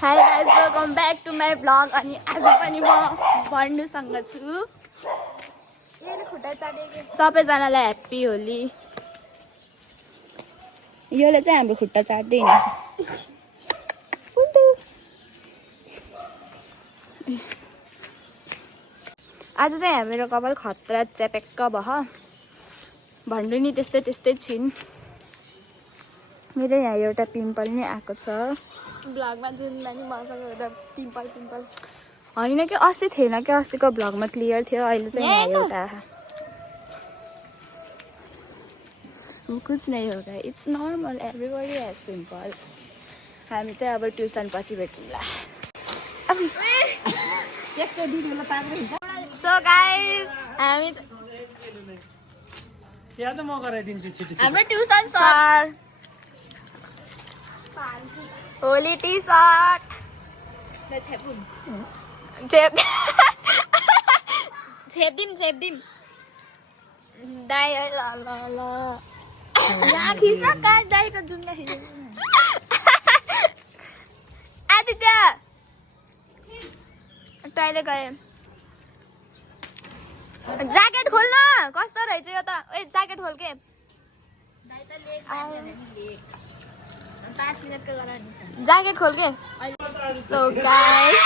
High guys welcome back to my vlog. अनि आज पनि म भन्नुसँग छु। सबैजनालाई ह्याप्पी होली। योले चाहिँ हाम्रो खुट्टा चाट्दैन। आज चाहिँ हाम्रो कपाल खतरा च्यापेक्क भयो। भन्नु नि त्यस्तै त्यस्तै छिन्। मेरो यहाँ एउटा पिम्पल नै आएको छ। भ्लगमा जिन्दा नि मसँग हुँदा पिम्पल होइन कि अस्ति थिएन कि अस्तिको भ्लगमा क्लियर थियो। अहिले चाहिँ यहाँ एउटा कुछ नै होगा, it's normal, everybody has pimple. हामी चाहिँ अब ट्युसन पछि भेटौँला। सो गाइस हामी हाम्रो tuition sir Holi T shirt छेप्दिम दाइ है ल यहाँ खिच्न कहाँ दाइको जुङ्गा खिच्नु। आदित्य टाइलर गयो। ज्याकेट खोल्न कस्तो रहेछ यो त। ओइ ज्याकेट खोल के। 5 मिनेटको गर नि। ज्याकेट खोल के। सो गाइस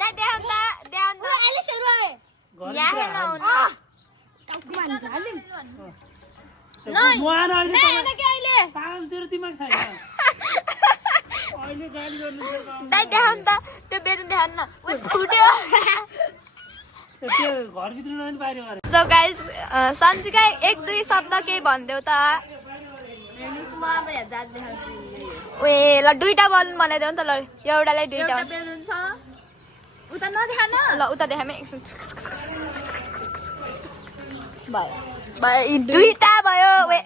दाइ ध्यान त अहिले सुरु आए यहाँ हेर्न न टाउको मान झालिम न अहिले के अहिले पागल तेरो दिमाग छैन अहिले गाली गर्नु दाइ ध्यान त त्यो बेरुन ध्यान न ओ फुट्यो त्यो घर भित्र नआइन बाहिर गरे। सो गाइस सन्जिका 1-2 शब्द के भन्देऊ त। ओए ल दुईटा बलुन बनाइदेऊ नि त। ल एउटालाई दुईटा बेलुन छ उता नदेखान ल उता देखामे भयो दुईटा भयो। वे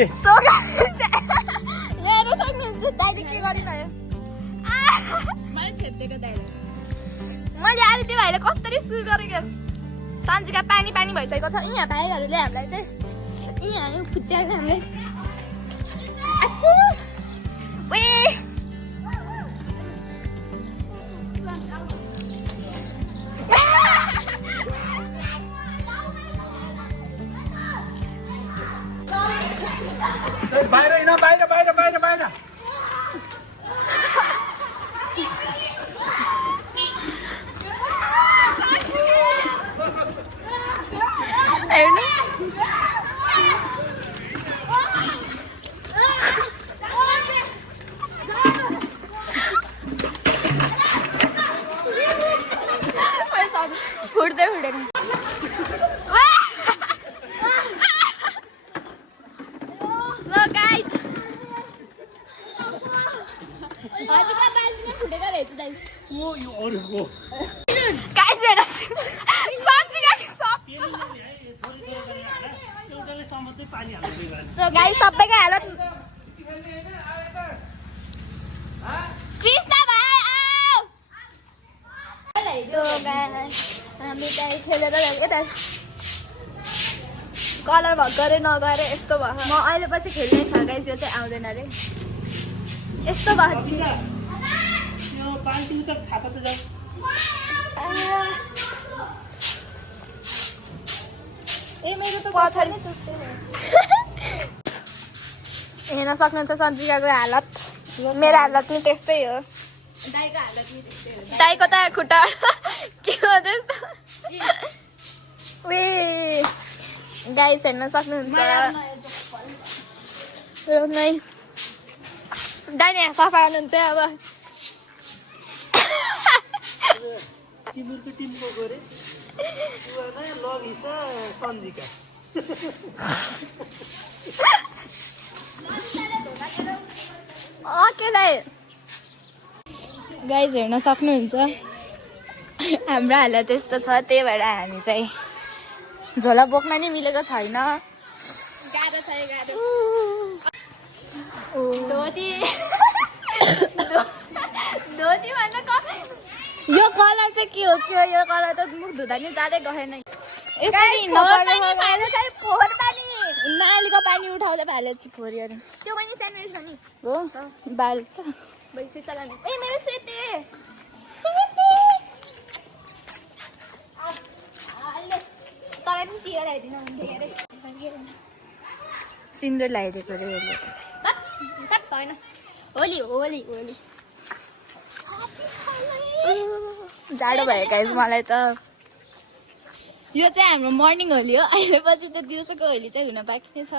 सो यहाँ सक्नुहुन्छ दाइले के गरिरह्यो। मैले आदित्य भाइले कसरी सुरु गरेको। सन्जिका पानी भइसकेको छ। यहाँ भाइहरूले हामीलाई चाहिँ यहाँ खुच्च्याएर हामीलाई बाहिर हेर्नु फुट्दैन सबैको हालत कृष्ण भाइ आऊ। हामी चाहिँ खेलेर यता कलर भर्खरै नगरे यस्तो भयो। म अहिले पछि खेल्नै छ गाइस। यो चाहिँ आउँदैन रे यस्तो भएको ए मेरो त पछाडि हेर्न सक्नुहुन्छ सन्जिकाको हालत। मेरो हालत पनि त्यस्तै हो। दाइको त खुट्टा के गर्दैछ उही गाइस हेर्न सक्नुहुन्छ। नै दाइ यहाँ सफा गर्नुहुन्छ अब। त्यसलाई गाइज हेर्न सक्नुहुन्छ हाम्रो हालत त्यस्तो छ त्यही भएर हामी चाहिँ झोला बोक्न नि मिलेको छैन गाह्रो छ गाह्रो धोती धोती भन्दा कफी यो कलर चाहिँ के हो यो कलर त मुख धुँदा नि जाँदै गएन यसरी फोहोर पानी नालीको पानी उठाउँदा भालेपछि फोहोरहरू त्यो पनि सानो रहेछ नि हो बाल त बैसिसा लाने ए मेरो सेते तँलाई पनि टिका लगाइदिनु हुन्थ्यो अरे सिन्दुर लगाइदिएको रे यसले होइन होली होली होली जाडो भयो गाइस मलाई त यो चाहिँ हाम्रो मर्निङ होली हो अहिले पछि त दिउँसोको होली चाहिँ हुन बाँकी नै छ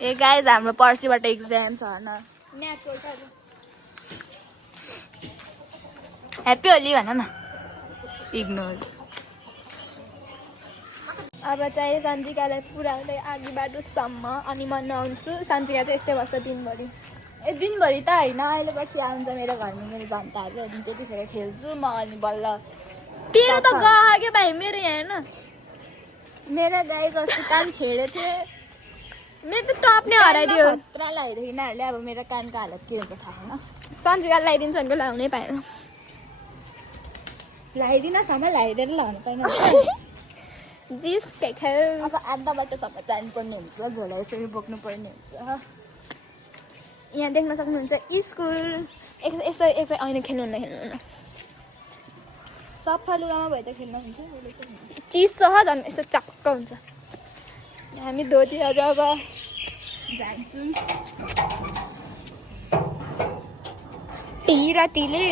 ए गाइस हाम्रो पर्सिबाट एक्जाम छ होइन ह्याप्पी होली भन न इग्नोर अब चाहिँ सन्जिकालाई पुऱ्याउँदै आधी बाटोसम्म अनि म नआउँछु सन्जिका चाहिँ यस्तै बस्छ दिनभरि ए दिनभरि त होइन अहिले पछि आउँछ मेरो घरमा मेरो जनताहरू अनि त्यतिखेर खेल्छु म अनि बल्ल तेरो त गयो क्या भाइ मेरो यहाँ होइन मेरो गाईको अस्ति कान छेडेको थिएँ मेरो त टप नै हराइदियो खतरा लगाइदियो यिनीहरूले अब मेरो कानको हालत के हुन्छ थाहा होइन सन्जिका लगाइदिन्छ भनेको लगाउनै पाएन लगाइदिनसम्म लगाइदिएर लगाउनु पाएन जिस केखे अब आधा बाटोसम्म जानुपर्ने हुन्छ झोला यसरी बोक्नु पर्ने हुन्छ यहाँ देख्न सक्नुहुन्छ स्कुल यसो एक ऐना खेल्नुहुन्न खेल्नुहुन्न सफा लुगामा भए त खेल्न हुन्छ चिसो छ झन् यस्तो चक्क हुन्छ हामी धोतीहरू अब जान्छौँ तिले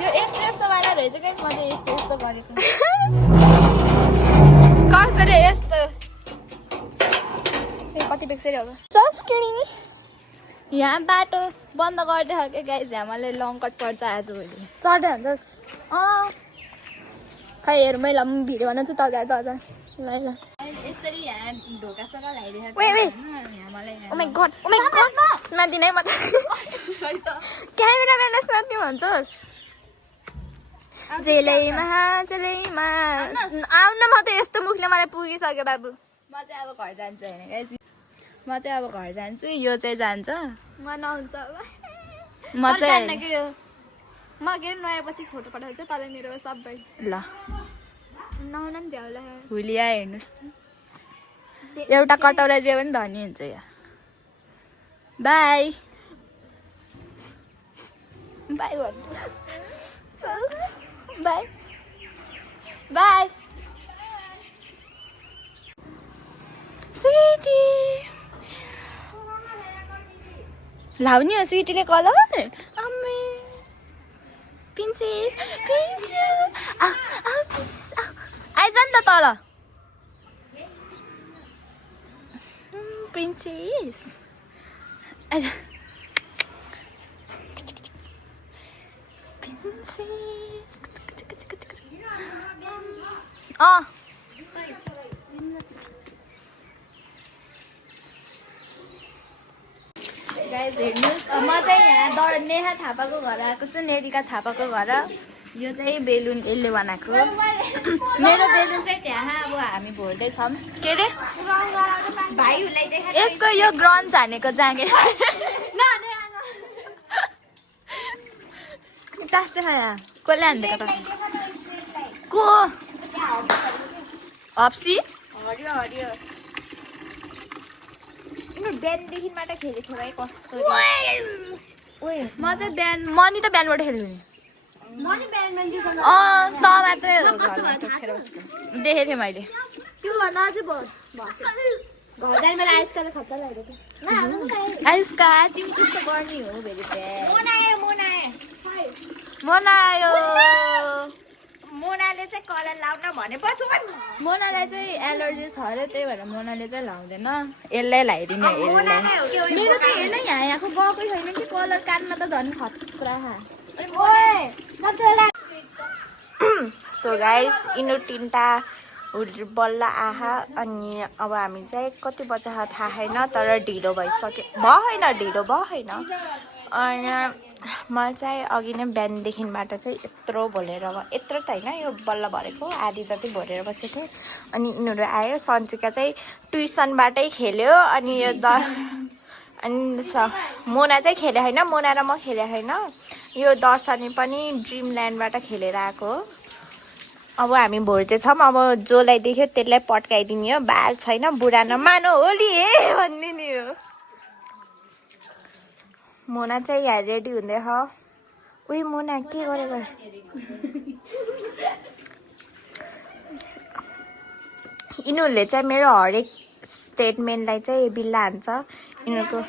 यो यस्तो यस्तो वाला रहेछ क्या म चाहिँ यस्तो यस्तो गरेको कस्तो रे यस्तो कति बेक्सरी होला सन्सक्रिन यहाँ बाटो बन्द गरिदियो क्या गाइस मलाई लङ कट पर्छ आज भोलि चढ्दै हुन्छस् खै हेर मैले भिडियो बनाउँछु त ल यसरी यहाँ ढोकासँग लगाइदिएको सुनादिनु है म क्यामेराम्यान सुनादिनु भन्छस् जेलैमा आउन म त यस्तो मुखले मलाई पुगिसक्यो बाबु म चाहिँ अब घर जान्छु होइन गाइस म चाहिँ अब घर जान्छु यो चाहिँ जान्छ म नहुन्छ अब म चाहिँ म के नआएपछि फोटो पठाउँछु तर मेरो सबै ल नहुन नि झ्याउला हुलिया हेर्नुहोस् एउटा कटौरा दियो भने धनी हुन्छ यहाँ बाई बाई भन्नु बाई बाई स्विटी लाउने हो स्विटीले कलर आम्मे प्रिन्सेस प्रिन्सु आइज नि त तल प्रिन्सेस आइज प्रिन्सेस गाइस हेर्नुहोस् म चाहिँ यहाँ नेहा थापाको घर आएको छु नेरिका थापाको घर यो चाहिँ बेलुन यसले बनाएको मेरो बेलुन चाहिँ त्यहाँ अब हामी भोर्दैछौँ के अरे भाइहरूलाई देखा यसको यो ग्राउन्ड झानेको जाँगे टास देखा यहाँ कसले हान्दिएको त को हप्सी हरियो हरियो बिहानदेखि माटा खेलेको भाइ कस्तो म चाहिँ बिहान मनी त बिहानबाट खेल्छु नि त मात्रै देखेको थिएँ मैले आयुष्का तिमी त्यस्तो गर्ने हो भेरी मोना आयो मोनाले चाहिँ कलर लाउन भनेपछि मोनालाई चाहिँ एलर्जी छ अरे त्यही भएर मोनाले चाहिँ लाउँदैन यसलाई लगाइदिने मेरो त हेर्न यहाँको गएकै छैन कि कलर कानमा त झन् खतरा सो गाइस यिनीहरू 3टा बल्ल आहा अनि अब हामी चाहिँ कति बजे थाहा छैन तर ढिलो भइसक्यो भएन ढिलो भएन अनि मलाई चाहिँ अघि नै बिहानदेखिबाट चाहिँ यत्रो भोलेर यत्रो त होइन यो बल्ल भरेको आधी जति भोलेर बसेको थिएँ अनि यिनीहरू आयो सन्चिका चाहिँ ट्युसनबाटै खेल्यो अनि यो अनि मोना चाहिँ खेले होइन मोना र म खेले होइन यो दर्शनी पनि ड्रिमल्यान्डबाट खेलेर आएको हो अब हामी भोर्ते छौँ अब जसलाई देख्यो त्यसलाई पट्काइदिने हो बाल छैन बुढा नमानो होली हे भनिदिने हो मोना चाहिँ यहाँ रेडी हुँदैछ उही मोना के गरेको यिनीहरूले चाहिँ मेरो हरेक स्टेटमेन्टलाई चाहिँ बिल्ला हान्छ यिनीहरूको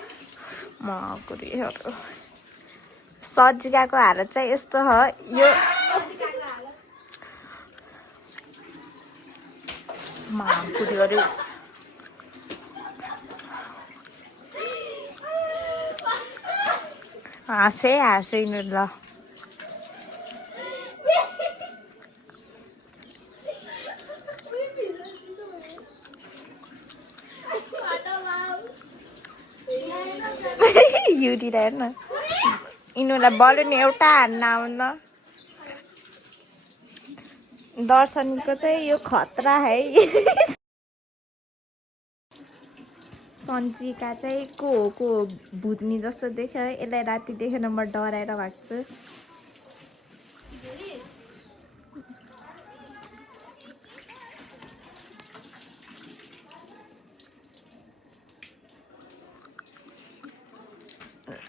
सजिकाको हालत चाहिँ यस्तो छ यो माकुरीहरू हाँसे यिनीहरू ल युरिएर हेर्न यिनीहरूलाई बलुन एउटा हान्न आउन दर्शनको चाहिँ यो खतरा है सन्चिका चाहिँ को भुत्नी जस्तो देख्यो है यसलाई राति देखेन म डराएर भाग्छु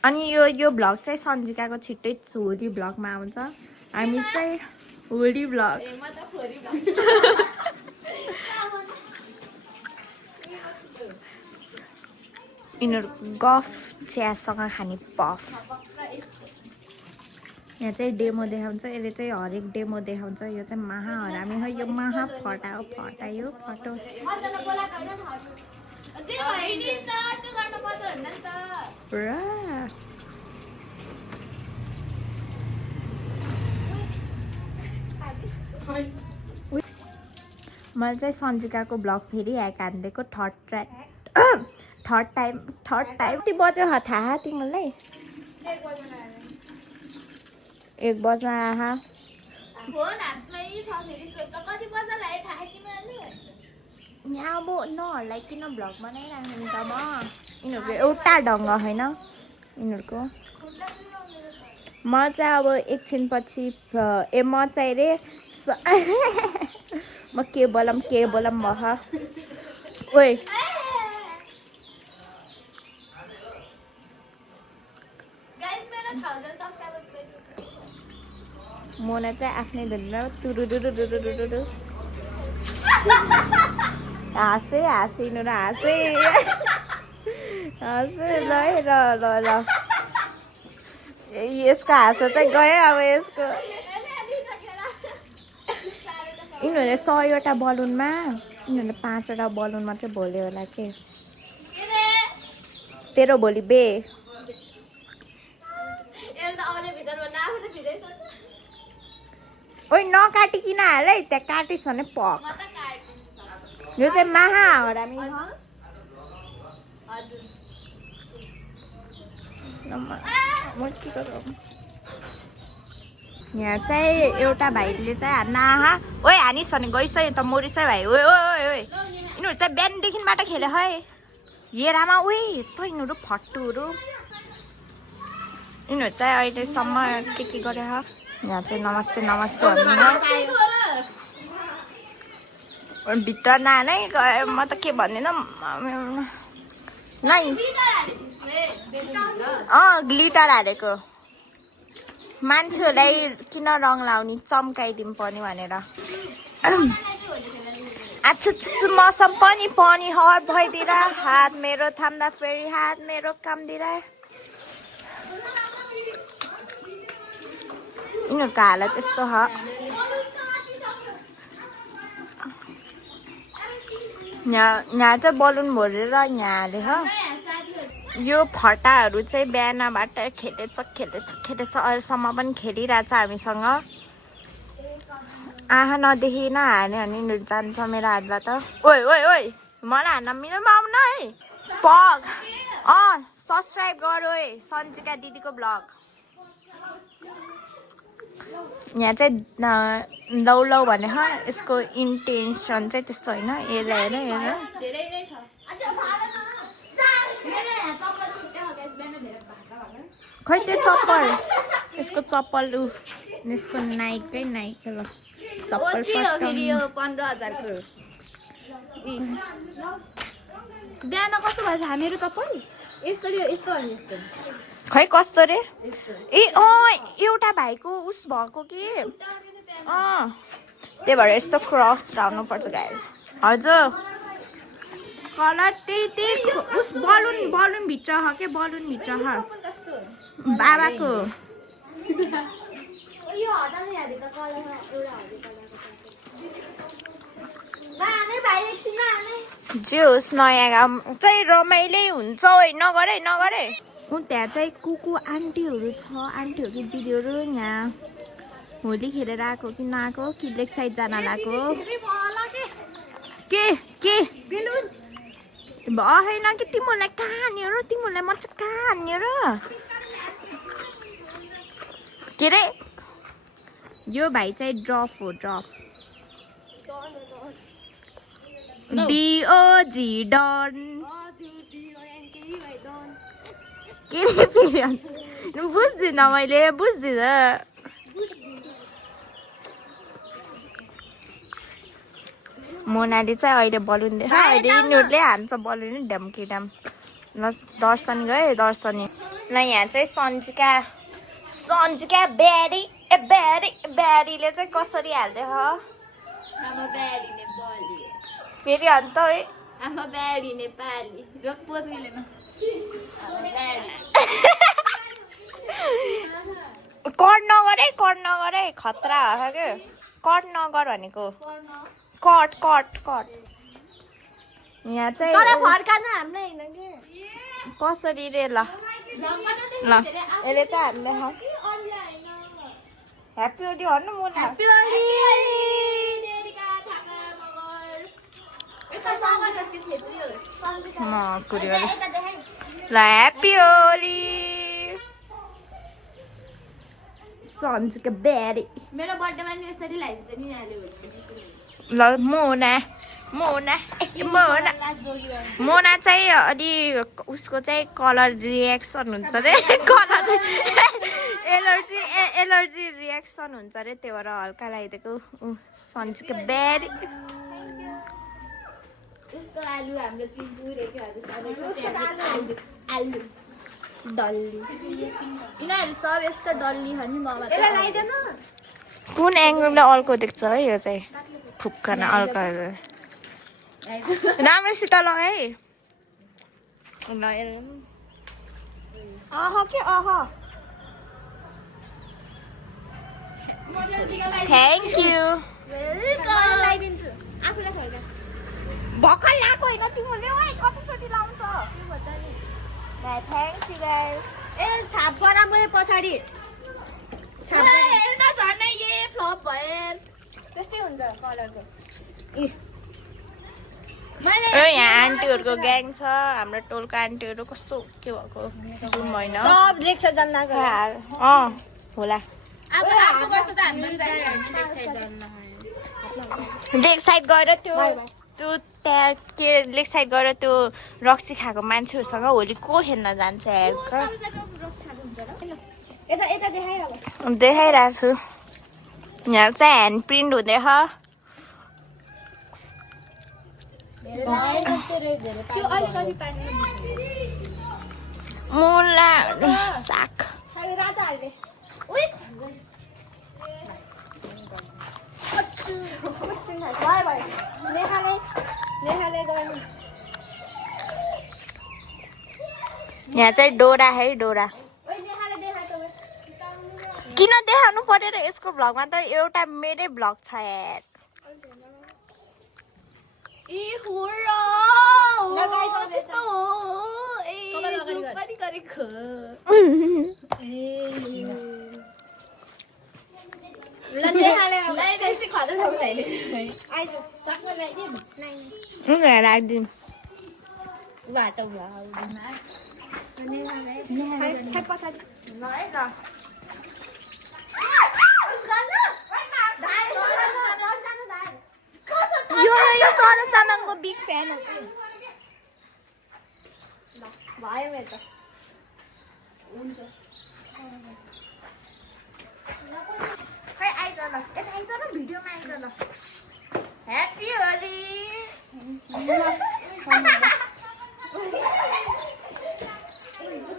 अनि यो भ्लग चाहिँ सन्जिकाको छिट्टै छोरी भ्लगमा आउँछ हामी चाहिँ होली भ्लग यिनीहरू गफ चियासँग खाने पफ यहाँ चाहिँ डेमो देखाउँछ यसले चाहिँ हरेक डेमो देखाउँछ यो चाहिँ महा हरामी हो यो महा फटायो फटो मैले चाहिँ सन्जिकाको ब्लग फेरि ह्याक हानिदिएको थर्ड टाइम कति बज्यो थाहा तिमीलाई 1 बज्न आहा यहाँ अब नहरूलाई किन भ्लग बनाइराख्नु नि त म यिनीहरूको एउटा ढङ्ग होइन यिनीहरूको म चाहिँ अब एकछिन पछि म चाहिँ रे म के बोलम भह ओइ मोना चाहिँ आफ्नै धुनमा तुरुरुरुरुरुरु हाँसे यिनीहरू हाँसे ल यसको हाँसो चाहिँ गयो अब यसको यिनीहरूले 100वटा बलुनमा यिनीहरूले 5वटा बलुन मात्रै भोल्यो होला के तेरो भोलि बे ओइ नकाटिकिन हाल है त्यहाँ काटिस् भने पक यो चाहिँ महा हरामी यहाँ चाहिँ एउटा भाइले चाहिँ हान्न आहा ओइ हानिस् भने गइसक्यो त मोरिस है भाइ ओइ यिनीहरू चाहिँ बिहानदेखिबाट खेल्यो है हेरामा उही त यिनीहरू फट्टुहरू यिनीहरू चाहिँ अहिलेसम्म के गरे यहाँ चाहिँ नमस्ते भित्र नानै गयो म त के भन्दिनँ नै ग्लिटर हालेको मान्छेहरूलाई किन रङ लाउने चम्काइदिनु पर्ने भनेर अच्छा मौसम पनि हर भइदिएर हात मेरो थाम्दा फेरि हात मेरो कामदिएर यिनीहरूको हालत यस्तो छ यहाँ चाहिँ बलुन भरेर यहाँ हालेछ यो फटाहरू चाहिँ बिहानबाट खेलेछ अहिलेसम्म पनि खेलिरहेछ हामीसँग आहा नदेखि नहार्ने भने जान्छ मेरो हातबाट ओइ ओइ ओइ मलाई हान्न मिल्दैन आउन है पग सब्सक्राइब गर ओइ सन्जिका दिदीको ब्लग यहाँ चाहिँ लौ लौ भने यसको इन्टेन्सन चाहिँ त्यस्तो होइन हेर धेरै नै छ खै त्यो चप्पल यसको चप्पल यसको नाइकै नाइक ल चप्पल फेरि यो 15,000 को बिहान कस्तो भएछ हामीहरू चप्पल यस्तो यस्तो अनि यस्तो खै कस्तो रे ए एउटा भाइको उस भएको कि त्यही भएर यस्तो क्रस लाउनु पर्छ गाइस हजुर कलर त्यही उस बलुन भित्र ह के बलुन भित्र ह बाबाको यो हटाउने हाले त कलर एउटा हाले कलर भाइ एकछिन जे होस् नयाँ काम चाहिँ रमाइलै हुन्छ है नगरे त्यहाँ चाहिँ कुकु आन्टीहरू छ आन्टीहरू कि दिदीहरू यहाँ होली खेलेर आएको कि नआएको कि लेक साइड जान लागेको के होइन कि तिमीहरूलाई कहाँ हान्यो र तिमीहरूलाई मात्र कहाँ हान्यो र के रे यो भाइ चाहिँ ड्रफ हो ड्रफ डिओजी डन के रे फेरि बुझ्दिनँ मैले बुझ्दिनँ मोनाले चाहिँ अहिले बलुन देख अहिले यिनीहरूले हान्छ बलुन ढ्याम्की ढ्याम ल दर्शन गए दर्शनी ल यहाँ चाहिँ सन्जिका ब्यारीले चाहिँ कसरी हाल्दै फेरि अन्त है आमा ब्याडी नेपाली र पोज मिलेन कट नगरे खतरा हो के कट नगर भनेको कट यहाँ चाहिँ कसरी रे ल यसले चाहिँ हान्दै ह्याप्पी होली भन्नु मुना ह्याप्पी होली ल ह्याप्पी होली सन्जिका ब्यारी मेरो बर्थडेमा नि यसरी ल्याइदिन्छ नि यहाँले ल मोना चाहिँ अलि उसको चाहिँ कलर रिएक्सन हुन्छ रे कलर एलर्जी रिएक्सन हुन्छ रे त्यही भएर हल्का लगाइदिएको सन्जिका ब्यारी यसको आलु हाम्रो चिज बुरेको आलु डल्ली यिनीहरू सब यस्तो डल्ली हो नि बाबा कुन एङ्गलले अल्को देख्छ है यो चाहिँ फुक्कन अल्काहरू राम्रोसित लगाए थ्याङ्क यू भर्खर लगाएको होइन तिमीले कतिचोटि लाउँछ थ्याङ्क यू गाइस ए छाप गरा मैले पछाडि हेर्न झर्नै ए फ्लप भयो त्यस्तै हुन्छ कलरको यहाँ आन्टीहरूको ग्याङ छ हाम्रो टोलको आन्टीहरू कस्तो के भएको जुम होइन सब लेख्छ जन्नाको होला अब अर्को वर्ष त हाम्रो लेक साइड गएर त्यो त्यहाँ के लेक साइड गएर त्यो रक्सी खाएको मान्छेहरूसँग होली को खेल्न जान्छ देखाइरहेको छु यहाँ चाहिँ ह्यान्ड प्रिन्ट हुँदैछ मुला साग यहाँ चाहिँ डोरा है डोरा किन देखाउनु पर्यो र यसको भ्लगमा त एउटा मेरै भ्लग छ यार बेसी खाँदै ठाउँ खाइले आइज चक्कर ल्याइदिउँ राखिदिउँ बाटो भ्याउँदैन पछाडि ल है ल यो सरोज तामाङको बिग फ्यान हो कि भयो मेरो त खै आइज ल यता आइज ल भिडियोमा आइज ल ह्याप्पी होली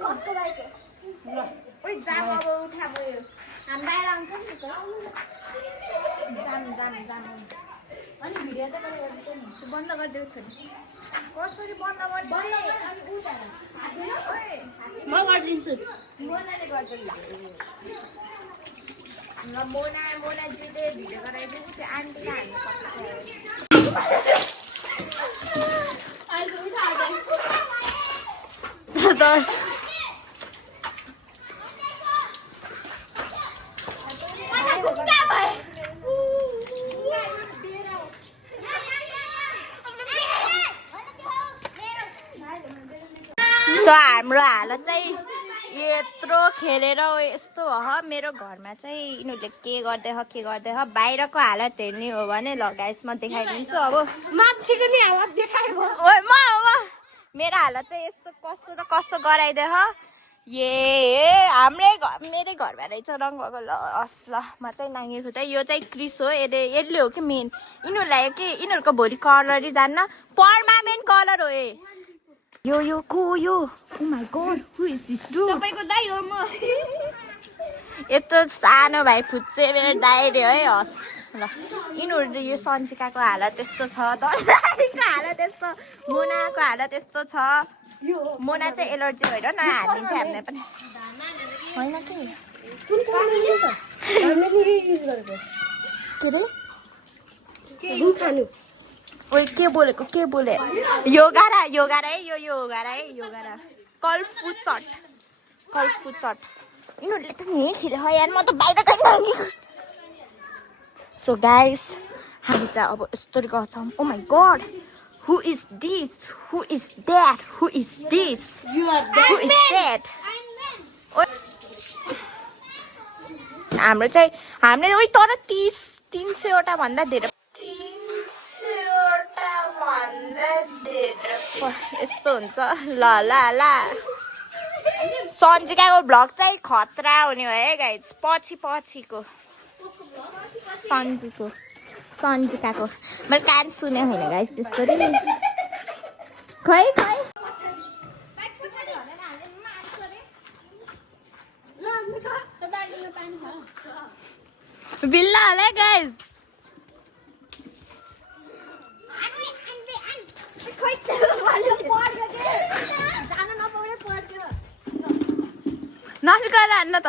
कसको बाइक हो ओइ जाम अब उठा भयो हामी बाहिर आउँछ नि त जाम अनि भिडियो चाहिँ कसले गरिदिन्छ नि बन्द गरिदेऊ छोरी कसरी बन्द गर्ने अनि उठा म गरिदिन्छु मोनाले गर्छ ल मोना जिते भिडियो गराइदिन्छु त्यो आन्टीले हाल्नु दर्श सो हाम्रो हालत चाहिँ यत्रो खेलेर यस्तो हो मेरो घरमा चाहिँ यिनीहरूले के गर्दै बाहिरको हालत हेर्ने हो भने ल गाइस म देखाइदिन्छु अब मान्छेको नि हालत देखायो ओए म मेरो हालत चाहिँ यस्तो कस्तो गराइदिए मेरै घरमा रहेछ रङ्गको ल हस् ल म चाहिँ नाङ्गेको चाहिँ यो चाहिँ क्रिस हो यसले हो कि मेन यिनीहरूलाई कि यिनीहरूको भोलि कलरै जान्न पर्मानेन्ट कलर हो यो को यो oh my god who is this डु तपाईको दाइ हो म यत्रो सानो भाइ फुच्चे मेरो दाइ रे है हस् ल यिनीहरू यो सन्चिकाको हालत त्यस्तो छ दर्शको हालत त्यस्तो मोनाको हालत त्यस्तो छ मोना चाहिँ एलर्जी भएर नहालिदिन्छ हामीलाई पनि होइन के रे ओइ के बोले योगा र है यो योगा र कल्फु चट यिनीहरूले त नि खेले यार म त बाहिर गएँ सो गाइस हामी चाहिँ अब यस्तो गर्छौँ oh my god who is this who is that who is this who is that हाम्रो चाहिँ हामीले उही तर 300वटा भन्दा धेरै यस्तो हुन्छ ल सन्जिकाको भ्लग चाहिँ खतरा हुने हो है गाइज पछिको सन्जिकाको मैले कान सुने होइन गाइज त्यस्तो खै बिल्ला होला गाइज नसिकाएर हान्न त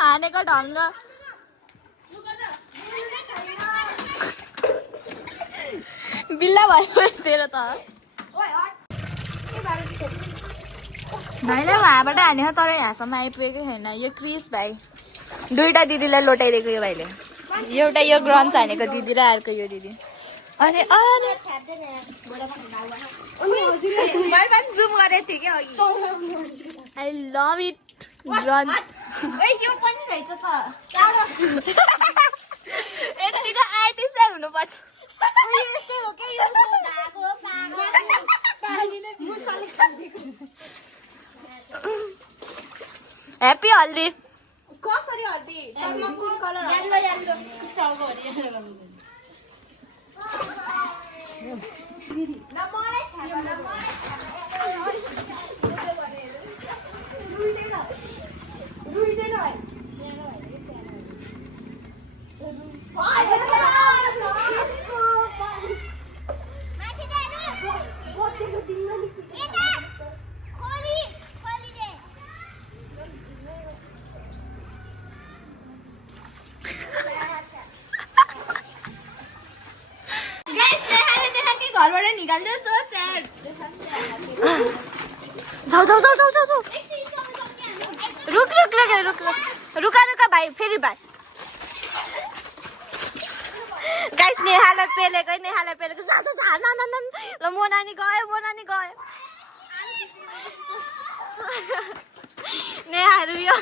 हानेको ढङ्ग बिल्ला भयो तेरो त भाइलाई वहाँबाट हानेको तर यहाँसम्म आइपुगेकै छैन यो क्रिस भाइ दुईटा दिदीलाई लोटाइदिएको यो भाइले एउटा यो ग्रन्थ हानेको दिदी र अर्को यो दिदी अनि जुम गरेको थिएँ कि अघि आई लभ इट ग्रन्थ यो पनि रहेछ त यतिको आर्टिस्ट हुनुपर्छ ह्याप्पी हल्दी कसरी हल्दी कुन कलर येल्लो रुइदैन घरबाट निकाल्दै सो स्याड जाऊ जाऊ जाऊ जाऊ जाऊ रुक रुक रुक रुक रुका रुका भाइ फेरि भाइ गाइस नेहालाई पेलेको जा जा झार्न ल मोनानी गयो नेहाहरू यो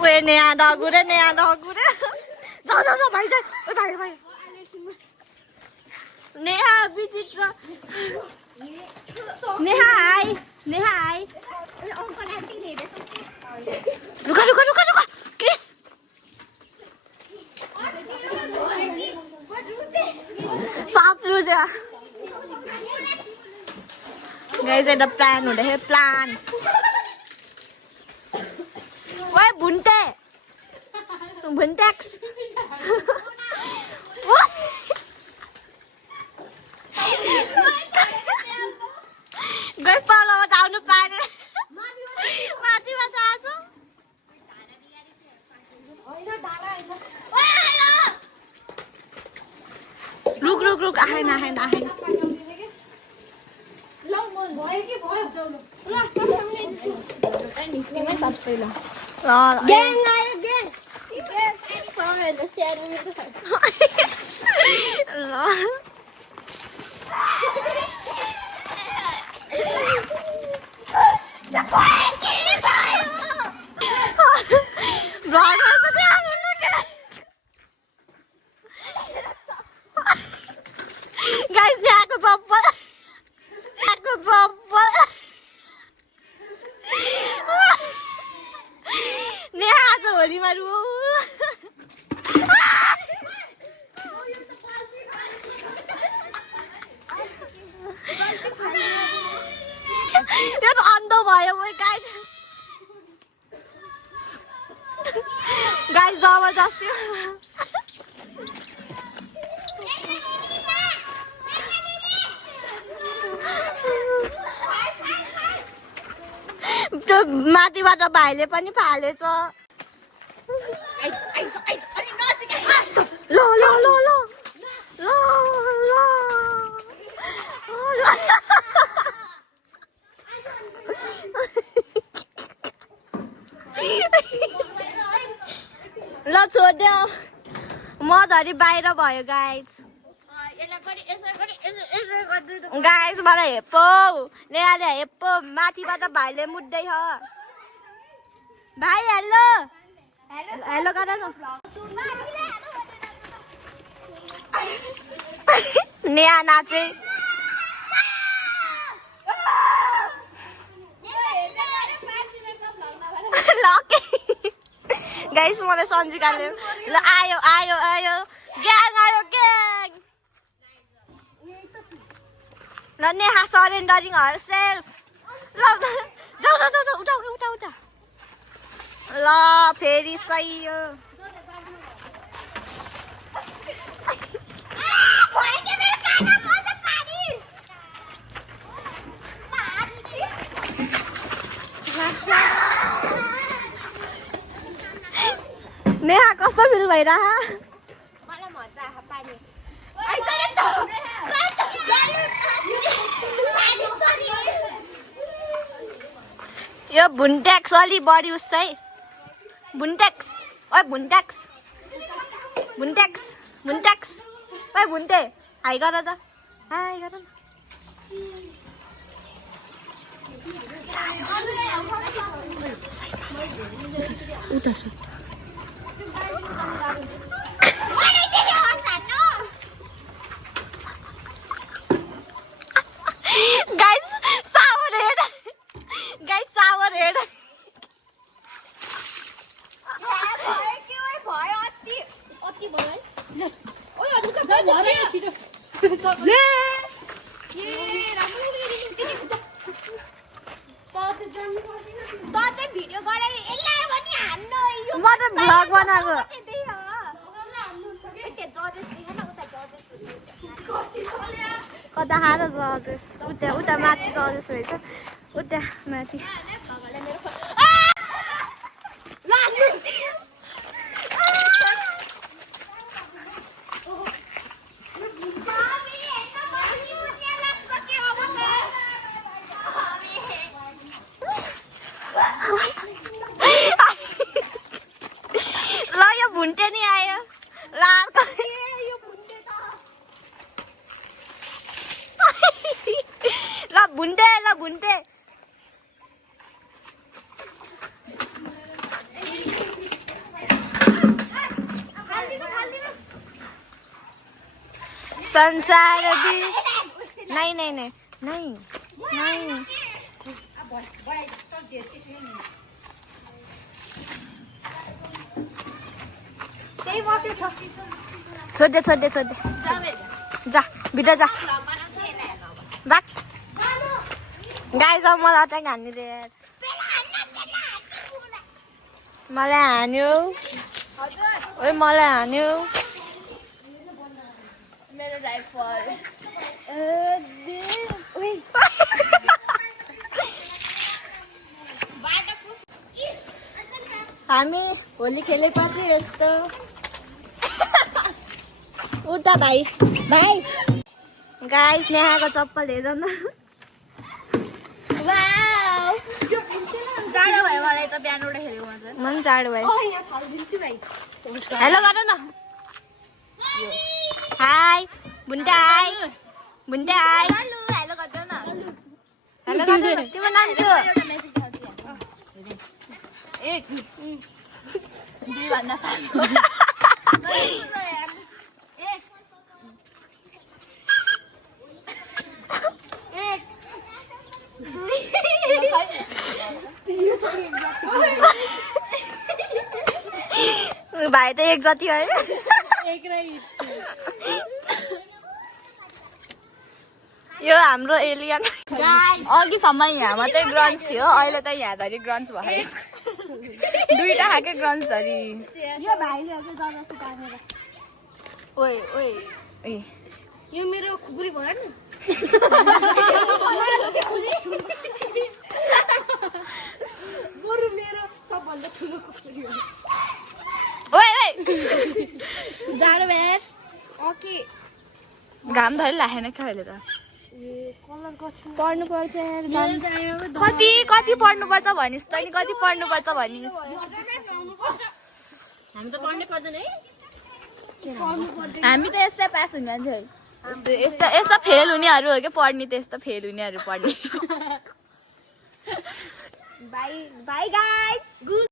ओए नेहा दगुरे जाऊ जाऊ जाऊ भाइ जा ओए भाइ नेहा विचित्र नेहा आई रुका क्रिस साप लुज्या गाइस एउटा प्लान हुँदैछ प्लान ओए भुन्टेक्स गाइस तलबाट आउनु पाएन माथिमा जान्छ रुक आएन निस्केमै सबै ल ग्याङ आयो ग्याङ ल गाइस यहाँको चप्पल नेहा आज होलीमा रु त्यो त अन्ध भयो गाइस जबरजस्ती त्यो माथिबाट भाइले पनि फालेछ ल छोड्देऊ म धरि बाहिर भयो गाइस मलाई हेप्पो नेहाले हेप्पो माथिबाट भाइले मुद्दै छ भाइ हेलो गर न नेहा नाचे गाइस मलाई सन्जिकाले ल आयो ग्याङ ल नेहा सरेन्डरिङ हरसेल्फ ल जाऊ उठा ल फेरि सही हो नेहा कस्तो फिल भइरह मलाई मजा आयो पानी यो भुन्ट्याक्स अलि बढी उस चाहिँ भुन्ट्याक्स ओए भुन्ट्याक्स ओए भुन्टे हाई गर त हाई गर न उता छ guys sour head भिडियो गरे यसलाई पनि हान्नु यो म त भ्लग बनाएको कता हार जजेस उता माथि जजेस रहेछ उता माथि भुन्टे ल भुन्टे संसार भी नहीं नहीं नहीं नहीं नहीं छोड़ दे छोड़ दे छोड़ दे जा भित्र जा बाक गाइस अब मलाई चाहिँ हान्दिँदै मलाई हान्यो ओइ मलाई हान्यो मेरो राइफल हामी होली खेलेपछि यस्तो उता भाइ भाइ गाइस नेहाको चप्पल हेर न जाडो भयो मलाई त बिहान उठे खेलेको मन जाडो भयो हेलो गर न हाई बुन्टे हाई बुन्टे हाई हेलो गर्दै न हेलो गर न तिम्रो नाम के हो एक दुई भन्दा सानो भाइ त एक जति है यो हाम्रो एलियन अघिसम्म यहाँ मात्रै ग्रन्स थियो अहिले त यहाँ धरि ग्रन्स भयो दुईटा खालकै ग्रन्स धरि ओइ ओइ यो मेरो खुकुरी भयो नि बरु मेरो सबभन्दा ठुलो कुकुरी हो ओइ ओइ जाडो बेर ओके घाम धरि राखेन क्या अहिले त पढ्नु पर्छ कति कति पढ्नुपर्छ भनिस् त नि कति पढ्नुपर्छ भनिस् हामी त पढ्नै पर्दैन है हामी त यस्तै पास हुने मान्छे यस्तो यस्तो फेल हुनेहरू हो क्या पढ्ने त यस्तो फेल हुनेहरू पढ्ने बाई बाई गाइस